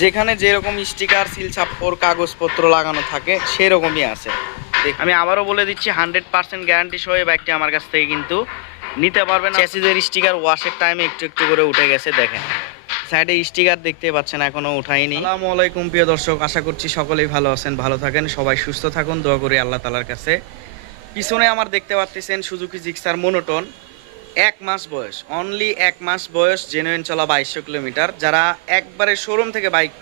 যেখানে যেরকম sticker seal ছাপ্পর কাগজপত্র লাগানো থাকে সেরকমই আছে। আমি আবারও বলে দিচ্ছি হান্ড্রেড পার্সেন্ট গ্যারান্টি সহ এই বাইকটি আমার কাছ থেকে কিন্তু নিতে পারবেন। চ্যাসিজের স্টিকার ওয়াশের টাইমে একটু একটু করে উঠে গেছে দেখেন। সাইডে স্টিকার দেখতে পাচ্ছেন এখনও উঠাইনি আসসালামু আলাইকুম প্রিয় দর্শক। আশা করছি সকলেই ভালো আছেন ভালো থাকেন। সবাই সুস্থ থাকুন দোয়া করি আল্লাহ তালার কাছে। পিছনে আমার দেখতে পাচ্ছেন সুজুকি জিক্সার মোনোটন এক মাস বয়স অনলি এক মাস বয়স জেনুইন চলা বাইশশো কিলোমিটার। যারা একবারে শোরুম থেকে বাইক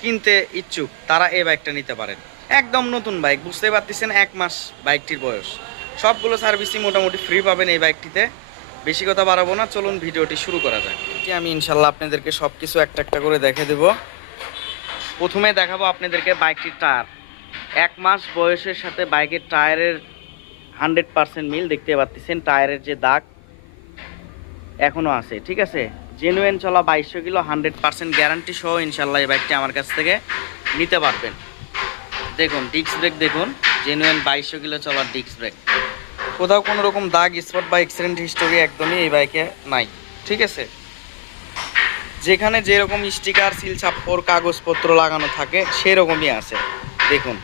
কিনতে ইচ্ছুক, তারা এই বাইকটা নিতে পারেন। একদম নতুন বাইক বুঝতে পারতেছেন এক মাস বাইকটির বয়স। সবগুলো সার্ভিসই মোটামুটি ফ্রি পাবেন এই বাইকটিতে বেশি কথা বাড়াবো না, চলুন ভিডিওটি শুরু করা যাক। আমি ইনশাল্লাহ আপনাদেরকে সব কিছু একটা একটা করে দেখে দেব। প্রথমে দেখাবো আপনাদেরকে বাইকটির টায়ার এক মাস বয়সের সাথে বাইকের টায়ারের হান্ড্রেড পার্সেন্ট মিল, দেখতে পাচ্ছেন টায়ারের যে দাগ। এখনও আছে, ঠিক আছে? জেনুইন চলা বাইশশো কিলো হান্ড্রেড পার্সেন্ট গ্যারান্টি সহ ইনশাল্লাহ এই বাইকটি আমার কাছ থেকে নিতে পারবেন। দেখুন ডিস্ক ব্রেক দেখুন জেনুইন বাইশশো কিলো চলার ডিস্ক ব্রেক কোথাও কোনো রকম দাগ স্পট বা অ্যাক্সিডেন্ট হিস্টোরি একদমই এই বাইকে নাই, ঠিক আছে? যেখানে যেরকম স্টিকার সিল ছাপ্পর, কাগজপত্র লাগানো থাকে, সেরকমই আছে। দেখুন,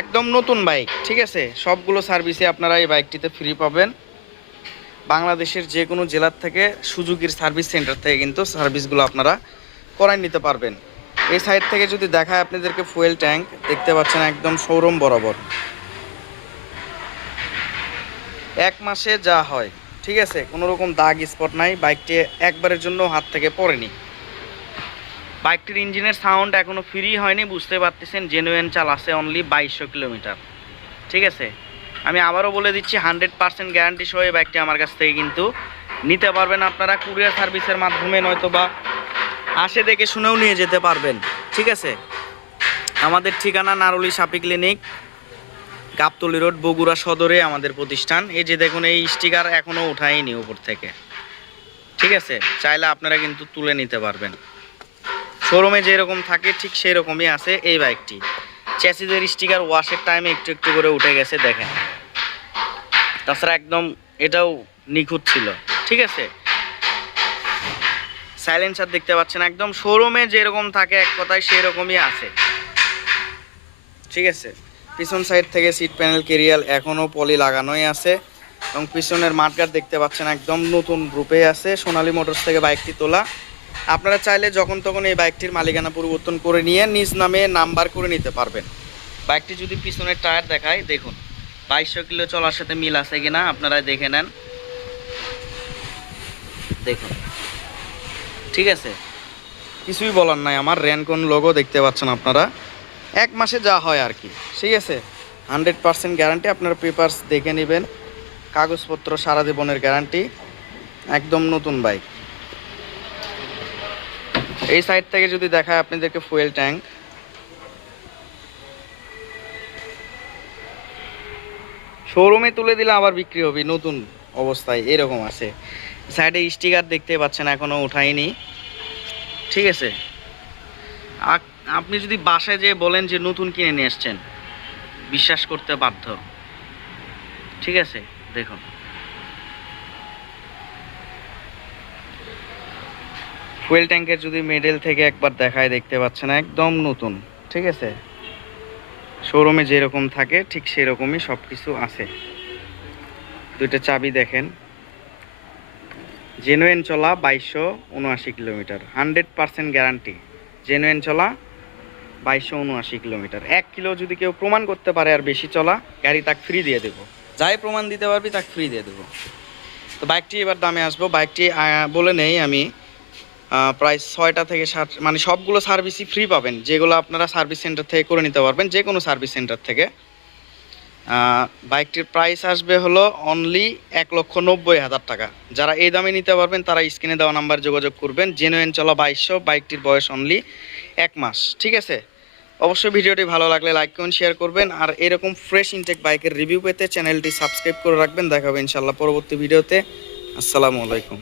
একদম নতুন বাইক, ঠিক আছে? সবগুলো সার্ভিসে আপনারা এই বাইকটিতে ফ্রি পাবেন। বাংলাদেশের যে কোনো জেলার থেকে সুজুকির সার্ভিস সেন্টার থেকে কিন্তু সার্ভিসগুলো আপনারা করাই নিতে পারবেন। এই সাইড থেকে যদি দেখায় আপনাদেরকে ফুয়েল ট্যাঙ্ক, দেখতে পাচ্ছেন একদম শোরুম বরাবর। এক মাসে যা হয়, ঠিক আছে? কোনো রকম দাগ, স্পট নাই, বাইকটি একবারের জন্য হাত থেকে পড়েনি। বাইকটির ইঞ্জিনের সাউন্ড এখনও ফ্রি হয়নি, বুঝতে পারতেছেন জেনুইন চাল আছে অনলি বাইশশো কিলোমিটার। ঠিক আছে? আমি আবারও বলে দিচ্ছি হান্ড্রেড পার্সেন্ট গ্যারান্টি সহ এই বাইকটি আমার কাছ থেকে কিন্তু নিতে পারবেন আপনারা কুরিয়ার সার্ভিসের মাধ্যমে নয়তো বা আসে দেখে শুনেও নিয়ে যেতে পারবেন, ঠিক আছে? আমাদের ঠিকানা নারুলি সাপি ক্লিনিক গাবতলি রোড, বগুড়া সদরে আমাদের প্রতিষ্ঠান। এই যে দেখুন, এই স্টিকার এখনও উঠায়নি উপর থেকে, ঠিক আছে? চাইলে আপনারা কিন্তু তুলে নিতে পারবেন। শোরুমে যেরকম থাকে, ঠিক সেই রকমই আছে এই বাইকটি চ্যাসিজের স্টিকার ওয়াশের টাইমে একটু একটু করে উঠে গেছে, দেখেন। তাছাড়া একদম এটাও নিখুঁত ছিল, ঠিক আছে? সাইলেন্সার দেখতে পাচ্ছেন, একদম শোরুমে যেরকম থাকে, এক কথায় সেই রকমই আছে। ঠিক আছে? পিছন সাইড থেকে সিট প্যানেল কেরিয়াল এখনও পলি লাগানোই আছে। এবং পিছনের মাঠগার দেখতে পাচ্ছেন, একদম নতুন রূপে আছে, সোনালী মোটরস থেকে বাইকটি তোলা। আপনারা চাইলে যখন তখন এই বাইকটির মালিকানা পরিবর্তন করে নিয়ে নিজ নামে নাম্বার করে নিতে পারবেন। বাইকটি যদি পিছনের টায়ার দেখায়, দেখুন, বাইশশো কিলো চলার সাথে মিল আছে কিনা, আপনারা দেখে নেন। দেখুন। ঠিক আছে? কিছুই বলার নাই, আমার র্যানকন লোগো দেখতে পাচ্ছেন আপনারা। এক মাসে যা হয় আর কি, ঠিক আছে? হান্ড্রেড পার্সেন্ট গ্যারান্টি, আপনার পেপারস দেখে নেবেন। কাগজপত্র, সারা জীবনের গ্যারান্টি। একদম নতুন বাইক। এই সাইড থেকে যদি দেখায় আপনাদেরকে ফুয়েল ট্যাঙ্ক শোরুমে তুলে দিলে আবার বিক্রি হবে, নতুন অবস্থায় এরকম আছে। সাইডে স্টিকার দেখতে পাচ্ছেন, এখনও উঠায়নি। ঠিক আছে? আপনি যদি বাসায় যেয়ে বলেন যে নতুন কিনে নিয়ে এসছেন বিশ্বাস করতে বাধ্য। ঠিক আছে? দেখুন। ফুয়েল ট্যাঙ্কের যদি মেডেল থেকে একবার দেখায় দেখতে পাচ্ছেন, একদম নতুন, ঠিক আছে? শোরুমে যেরকম থাকে, ঠিক সেরকমই সব কিছু আছে। দুইটা চাবি দেখেন। জেনুইন চলা বাইশশো উনআশি kilometre, hundred percent guarantee genuine চলা বাইশশো উনআশি কিলোমিটার। এক কিলো যদি কেউ প্রমাণ করতে পারে আর বেশি চলা, গাড়ি তাক ফ্রি দিয়ে দেবো। যাই প্রমাণ দিতে পারবি, তাক ফ্রি দিয়ে দেবো। তো বাইকটি এবার দামে আসব। বাইকটি বলে নেই আমি। প্রায় ছয়টা থেকে সাত মানে সবগুলো সার্ভিসই ফ্রি পাবেন, যেগুলো আপনারা সার্ভিস সেন্টার থেকে করে নিতে পারবেন যে কোনো সার্ভিস সেন্টার থেকে বাইকটির প্রাইস আসবে হলো অনলি এক লক্ষ নব্বই হাজার টাকা। যারা এই দামে নিতে পারবেন, তারা স্ক্রিনে দেওয়া নাম্বার যোগাযোগ করবেন। জেনুইন চলা বাইশশো বাইকটির বয়স অনলি এক মাস, ঠিক আছে? অবশ্যই ভিডিওটি ভালো লাগলে লাইক করুন শেয়ার করবেন। আর এরকম ফ্রেশ ইনটেক বাইকের রিভিউ পেতে চ্যানেলটি সাবস্ক্রাইব করে রাখবেন। দেখাবে ইনশাল্লাহ পরবর্তী ভিডিওতে। আসসালামু আলাইকুম।